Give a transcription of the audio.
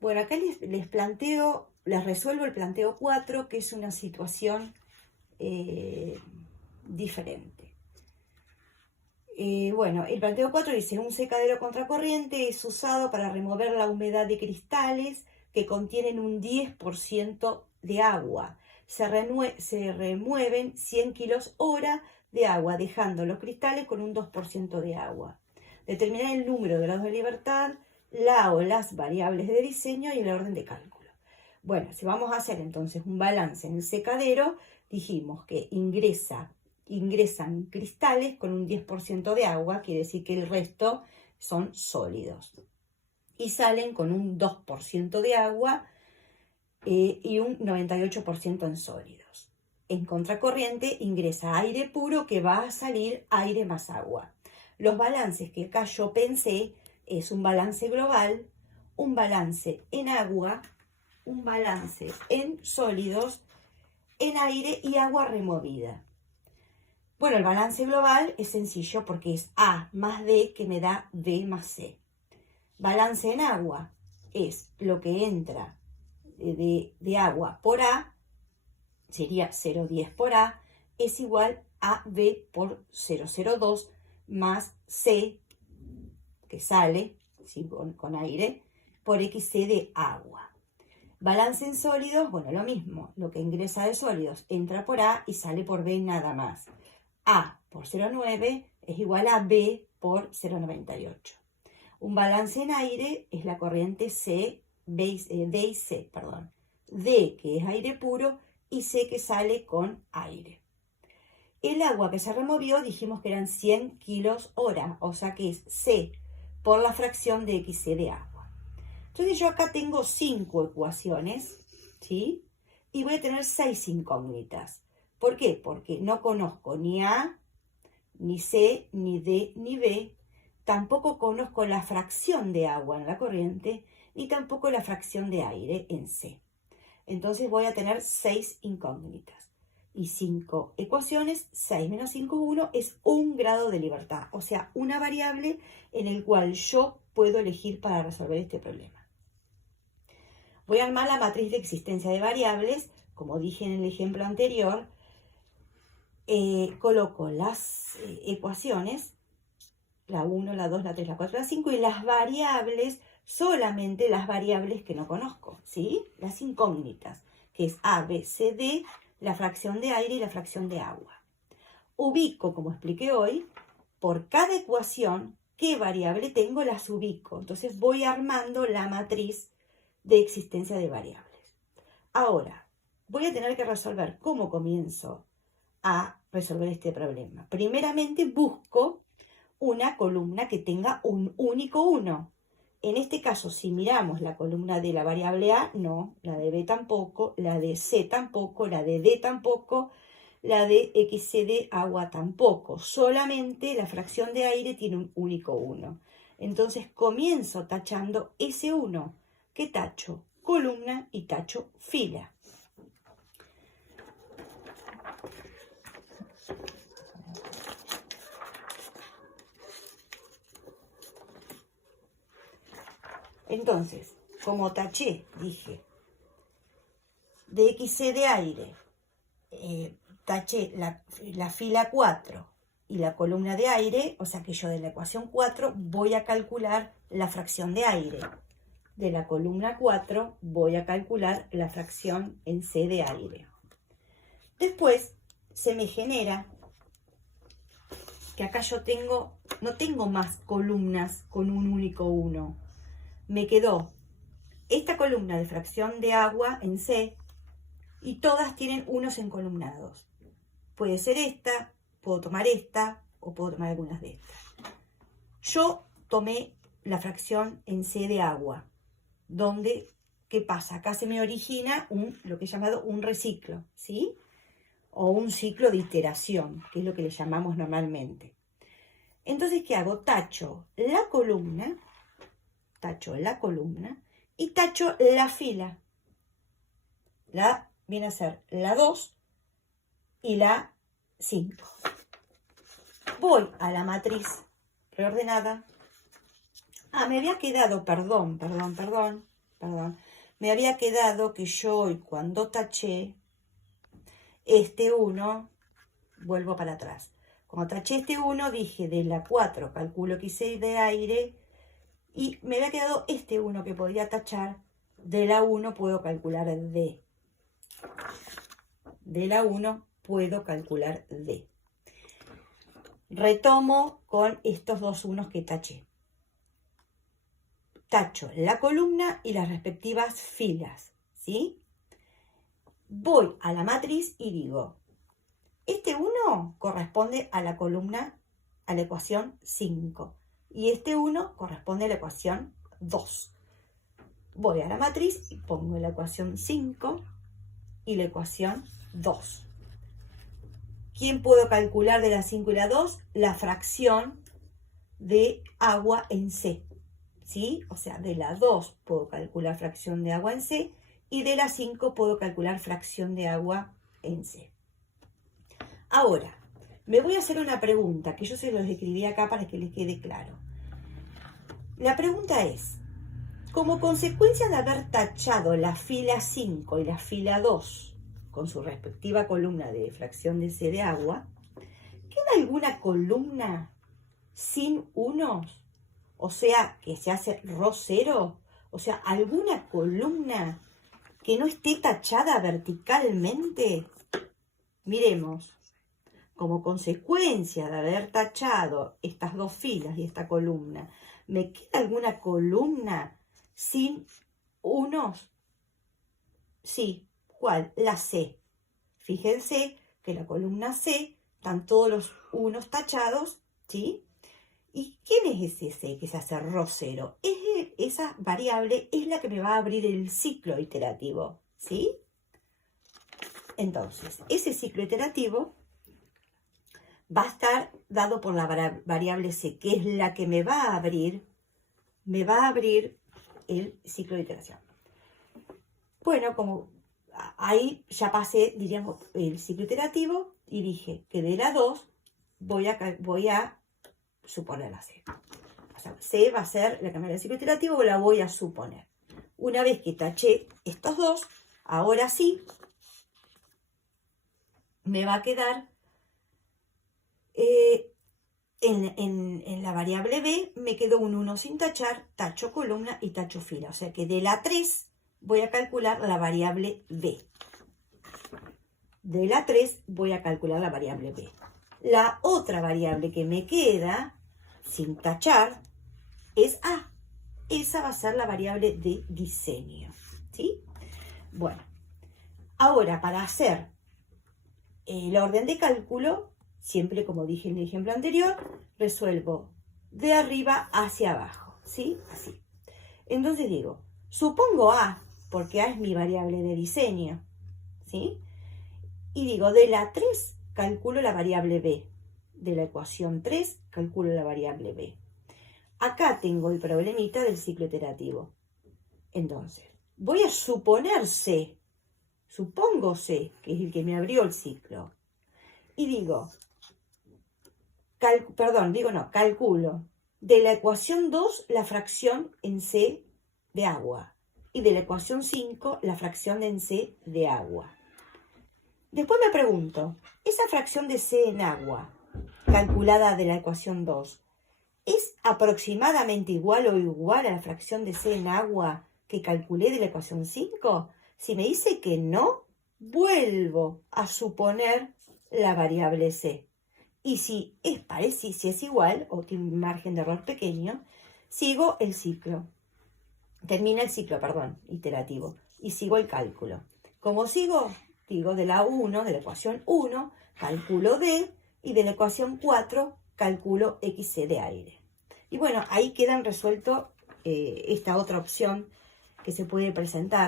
Bueno, acá les resuelvo el planteo 4, que es una situación diferente. Bueno, el planteo 4 dice: un secadero contracorriente es usado para remover la humedad de cristales que contienen un 10% de agua. Se remueven 100 kilos hora de agua, dejando los cristales con un 2% de agua. Determinar el número de grados de libertad, la o las variables de diseño y el orden de cálculo. Bueno, si vamos a hacer entonces un balance en el secadero, dijimos que ingresan cristales con un 10% de agua, quiere decir que el resto son sólidos. Y salen con un 2% de agua y un 98% en sólidos. En contracorriente ingresa aire puro, que va a salir aire más agua. Los balances que acá yo pensé es un balance global, un balance en agua, un balance en sólidos, en aire y agua removida. Bueno, el balance global es sencillo porque es A más D, que me da B más C. Balance en agua es lo que entra de agua por A, sería 0,10 por A, es igual a B por 0,02 más C, que sale, ¿sí?, con aire, por XC de agua. Balance en sólidos, bueno, lo mismo, lo que ingresa de sólidos entra por A y sale por B nada más. A por 0,9 es igual a B por 0,98. Un balance en aire es la corriente D y C, perdón. D, que es aire puro, y C, que sale con aire. El agua que se removió dijimos que eran 100 kilos hora, o sea que es C por la fracción de XC de agua. Entonces yo acá tengo 5 ecuaciones, ¿sí? Y voy a tener 6 incógnitas. ¿Por qué? Porque no conozco ni A, ni C, ni D, ni B. Tampoco conozco la fracción de agua en la corriente, ni tampoco la fracción de aire en C. Entonces voy a tener 6 incógnitas. Y 5 ecuaciones, 6 menos 5 es 1, es 1 grado de libertad. O sea, una variable en el cual yo puedo elegir para resolver este problema. Voy a armar la matriz de existencia de variables. Como dije en el ejemplo anterior, coloco las ecuaciones, la 1, la 2, la 3, la 4, la 5, y las variables, solamente las variables que no conozco, ¿sí? Las incógnitas, que es A, B, C, D, la fracción de aire y la fracción de agua. Ubico, como expliqué hoy, por cada ecuación qué variable tengo, las ubico. Entonces voy armando la matriz de existencia de variables. Ahora, voy a tener que resolver cómo comienzo a resolver este problema. Primeramente busco una columna que tenga un único 1. En este caso, si miramos la columna de la variable A, no, la de B tampoco, la de C tampoco, la de D tampoco, la de XC de agua tampoco. Solamente la fracción de aire tiene un único 1. Entonces comienzo tachando ese 1, que tacho columna y tacho fila. Entonces, como taché, dije, de XC de aire, taché la fila 4 y la columna de aire, o sea que yo de la ecuación 4 voy a calcular la fracción de aire. De la columna 4 voy a calcular la fracción en C de aire. Después se me genera que acá yo no tengo más columnas con un único 1. Me quedó esta columna de fracción de agua en C y todas tienen unos encolumnados. Puede ser esta, puedo tomar esta o puedo tomar algunas de estas. Yo tomé la fracción en C de agua, donde, ¿qué pasa? Acá se me origina lo que he llamado un reciclo, ¿sí? O un ciclo de iteración, que es lo que le llamamos normalmente. Entonces, ¿qué hago? Tacho la columna y tacho la fila. Viene a ser la 2 y la 5. Voy a la matriz reordenada. Me había quedado, perdón. perdón, me había quedado que yo cuando taché este 1, vuelvo para atrás. Cuando taché este 1 dije de la 4 calculo XC de aire y me había quedado este 1 que podía tachar. De la 1 puedo calcular D. De la 1 puedo calcular D. Retomo con estos dos unos que taché. Tacho la columna y las respectivas filas, ¿sí? Voy a la matriz y digo, este 1 corresponde a la columna, a la ecuación 5. Y este 1 corresponde a la ecuación 2. Voy a la matriz y pongo la ecuación 5 y la ecuación 2. ¿Quién puedo calcular de la 5 y la 2? La fracción de agua en C, ¿sí? O sea, de la 2 puedo calcular fracción de agua en C y de la 5 puedo calcular fracción de agua en C. Ahora, me voy a hacer una pregunta que yo se los escribí acá para que les quede claro. La pregunta es, como consecuencia de haber tachado la fila 5 y la fila 2 con su respectiva columna de fracción de C de agua, ¿queda alguna columna sin unos? O sea, que se hace ρ0, o sea, alguna columna que no esté tachada verticalmente. Miremos, como consecuencia de haber tachado estas dos filas y esta columna, ¿me queda alguna columna sin unos? Sí. ¿Cuál? La C. Fíjense que la columna C están todos los unos tachados, ¿sí? ¿Y quién es ese C que se hace ρ0? Esa variable es la que me va a abrir el ciclo iterativo, ¿sí? Entonces, ese ciclo iterativo va a estar dado por la variable C, que es la que me va a abrir el ciclo de iteración. Bueno, como ahí ya pasé, diríamos, el ciclo iterativo y dije que de la 2 voy a suponer la C. O sea, C va a ser la que me da el ciclo iterativo, la voy a suponer. Una vez que taché estos dos, ahora sí, me va a quedar en la variable B, me quedó un 1 sin tachar, tacho columna y tacho fila. O sea que de la 3 voy a calcular la variable B. De la 3 voy a calcular la variable B. La otra variable que me queda sin tachar es A. Esa va a ser la variable de diseño, ¿sí? Bueno, ahora para hacer el orden de cálculo, siempre como dije en el ejemplo anterior, resuelvo de arriba hacia abajo, ¿sí? Así. Entonces digo, supongo A, porque A es mi variable de diseño, ¿sí? Y digo, de la 3 calculo la variable B. De la ecuación 3 calculo la variable B. Acá tengo el problemita del ciclo iterativo. Entonces, voy a suponer C. Supongo C, que es el que me abrió el ciclo. Y digo, calculo de la ecuación 2 la fracción en C de agua. Y de la ecuación 5 la fracción en C de agua. Después me pregunto, ¿esa fracción de C en agua, calculada de la ecuación 2, es aproximadamente igual o igual a la fracción de C en agua que calculé de la ecuación 5? Si me dice que no, vuelvo a suponer la variable C. Y si es igual, o tiene un margen de error pequeño, sigo el ciclo. Termina el ciclo, iterativo. Y sigo el cálculo. ¿Cómo sigo? Digo, de la 1, de la ecuación 1, calculo D, y de la ecuación 4, calculo XC de aire. Y bueno, ahí quedan resuelto esta otra opción que se puede presentar.